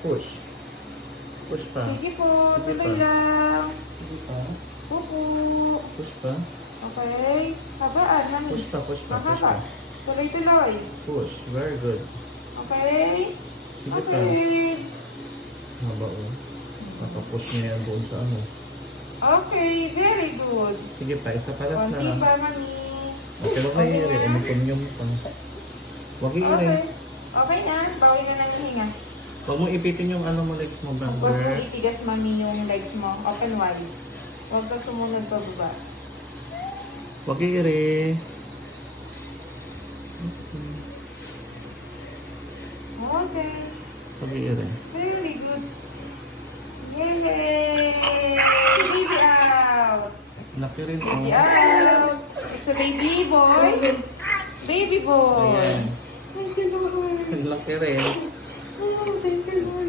Push. Push pa. Sige po, Sige tuloy pa. lang. Sige pa. Pupo. Push pa. Okay. Habaan, mami. Push pa, push pa, push Mahaba. pa. Tuloy-tuloy. Push. Very good. Okay. Sige pa. Okay. Haba o. Nakapush niya yan doon sa ano. Okay, very good. Sige pa, isa pa last na Konti lang. pa, mami. Okay, huwag kayo iri. Umukunyong pa. Huwag kayo iri. Okay. Okay na. Bawi na ng hinga. Huwag mo ipitin yung ano mo legs mo, Huwag mo brother. itigas, mami, yung legs mo. Open wide. Huwag kang sumunod pa baba. Huwag kayo iri. Okay. Huwag kayo iri. Very good. Yay! Baby out! Laki rin Baby o. out! It's a baby boy. Baby boy. Ayan. Thank you, Lord. Laki rin. Oh, thank you, Lord.